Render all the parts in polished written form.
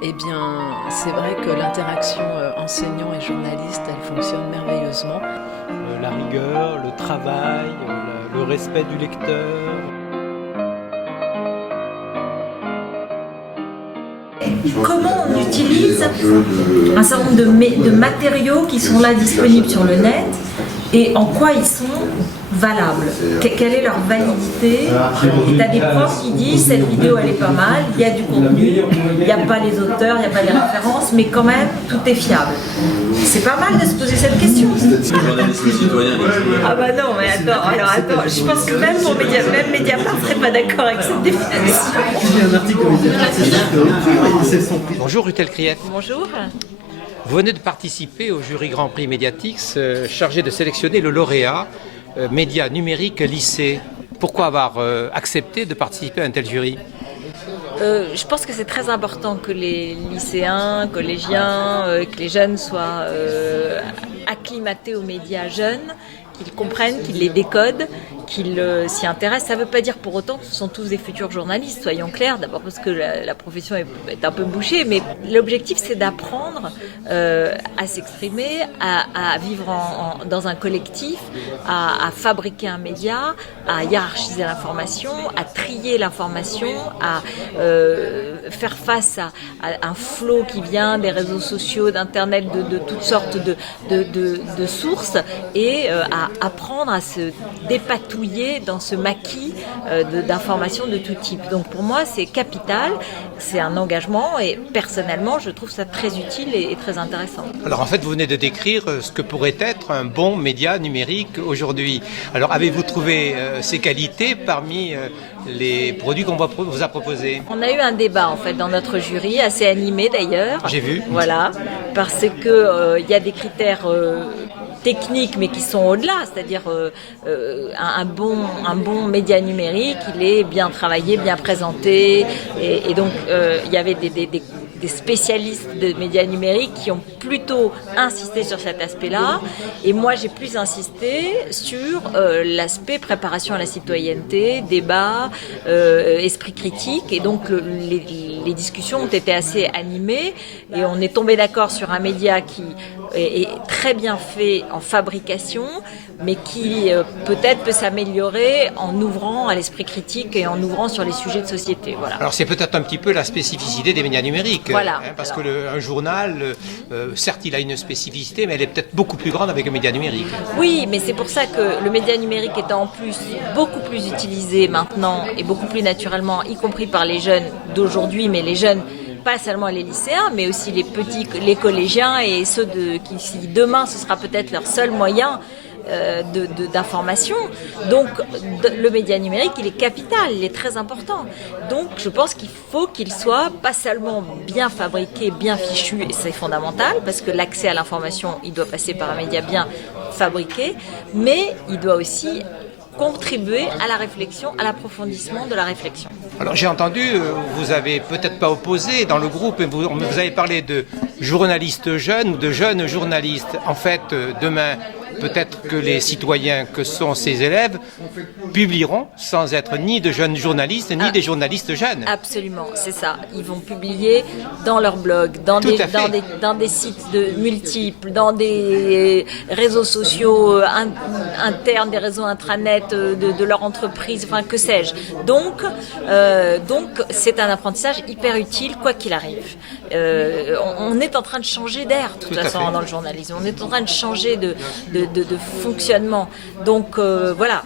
Eh bien, c'est vrai que l'interaction enseignant et journaliste, elle fonctionne merveilleusement. La rigueur, le travail, le respect du lecteur. Comment on utilise un certain nombre de matériaux qui sont là disponibles sur le net et en quoi ils sont valables, quelle est leur validité. Et tu as des profs qui disent cette vidéo elle est pas mal, il y a du contenu, il n'y a pas les auteurs, il n'y a pas les références, mais quand même tout est fiable. C'est pas mal de se poser cette question. Journalisme citoyen. Ah bah non, mais attends, je pense que même pour Mediapart ne serait pas d'accord avec cette définition. Bonjour Rutel Krief. Bonjour. Vous venez de participer au jury Grand Prix Mediatix chargé de sélectionner le lauréat médias numériques lycée. Pourquoi avoir accepté de participer à un tel jury ? Je pense que c'est très important que les lycéens, collégiens, que les jeunes soient acclimatés aux médias jeunes, qu'ils comprennent, qu'ils les décodent, qu'ils s'y intéressent. Ça ne veut pas dire pour autant que ce sont tous des futurs journalistes, soyons clairs, d'abord parce que la profession est un peu bouchée, mais l'objectif c'est d'apprendre à s'exprimer, à vivre dans un collectif, à fabriquer un média, à hiérarchiser l'information, à trier l'information, à faire face à un flot qui vient des réseaux sociaux, d'internet, de toutes sortes de sources, et à apprendre à se dépatouiller dans ce maquis d'informations de tout type. Donc pour moi c'est capital, c'est un engagement et personnellement je trouve ça très utile et très intéressant. Alors en fait vous venez de décrire ce que pourrait être un bon média numérique aujourd'hui. Alors avez-vous trouvé ces qualités parmi les produits qu'on vous a proposés ? On a eu un débat en fait dans notre jury, assez animé d'ailleurs. J'ai vu. Voilà, parce que y a des critères techniques mais qui sont au-delà, c'est-à-dire un bon média numérique, il est bien travaillé, bien présenté, et donc il y avait des spécialistes de médias numériques qui ont plutôt insisté sur cet aspect-là, et moi j'ai plus insisté sur l'aspect préparation à la citoyenneté, débat, esprit critique, et donc les discussions ont été assez animées et on est tombé d'accord sur un média qui est très bien fait en fabrication, mais qui peut-être peut s'améliorer en ouvrant à l'esprit critique et en ouvrant sur les sujets de société. Voilà. Alors c'est peut-être un petit peu la spécificité des médias numériques. Voilà. Parce qu'un journal, certes il a une spécificité, mais elle est peut-être beaucoup plus grande avec un média numérique. Oui, mais c'est pour ça que le média numérique est en plus beaucoup plus utilisé maintenant et beaucoup plus naturellement, y compris par les jeunes d'aujourd'hui, mais les jeunes, pas seulement les lycéens, mais aussi les petits, les collégiens et ceux qui, si demain ce sera peut-être leur seul moyen d'information. Donc le média numérique il est capital, il est très important. Donc je pense qu'il faut qu'il soit pas seulement bien fabriqué, bien fichu, et c'est fondamental parce que l'accès à l'information il doit passer par un média bien fabriqué, mais il doit aussi contribuer à la réflexion, à l'approfondissement de la réflexion. Alors j'ai entendu, vous avez peut-être pas opposé dans le groupe, mais vous avez parlé de journalistes jeunes ou de jeunes journalistes. En fait, demain, peut-être que les citoyens que sont ces élèves publieront sans être ni de jeunes journalistes, ni des journalistes jeunes. Absolument, c'est ça. Ils vont publier dans leur blog, dans des sites multiples, dans des réseaux sociaux internes, des réseaux intranets de leur entreprise, enfin que sais-je. Donc c'est un apprentissage hyper utile, quoi qu'il arrive. On est en train de changer d'air, de toute façon, dans le journalisme. On est en train de changer de fonctionnement. Donc voilà,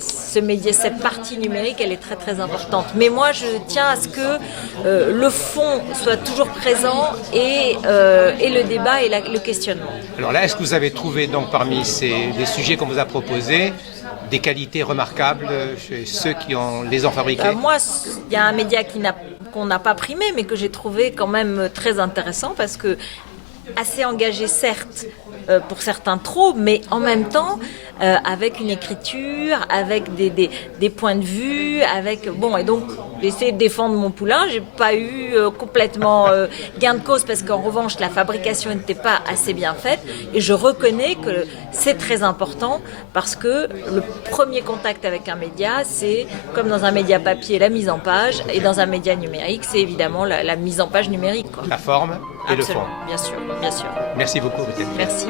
cette partie numérique, elle est très très importante. Mais moi, je tiens à ce que le fond soit toujours présent et le débat et le questionnement. Alors là, est-ce que vous avez trouvé donc parmi les sujets qu'on vous a proposés des qualités remarquables chez ceux qui les ont fabriqués ? Moi, il y a un média qu'on n'a pas primé, mais que j'ai trouvé quand même très intéressant parce que assez engagé certes, pour certains trop, mais en même temps avec une écriture, avec des points de vue, avec bon, et donc j'ai essayé de défendre mon poulain. J'ai pas eu complètement gain de cause parce qu'en revanche la fabrication n'était pas assez bien faite, et je reconnais que c'est très important parce que le premier contact avec un média, c'est comme dans un média papier, la mise en page, et dans un média numérique, c'est évidemment la mise en page numérique, quoi. La forme et Absolument, le fond. bien sûr, bien sûr. Merci beaucoup, Ruth Elvire. Merci.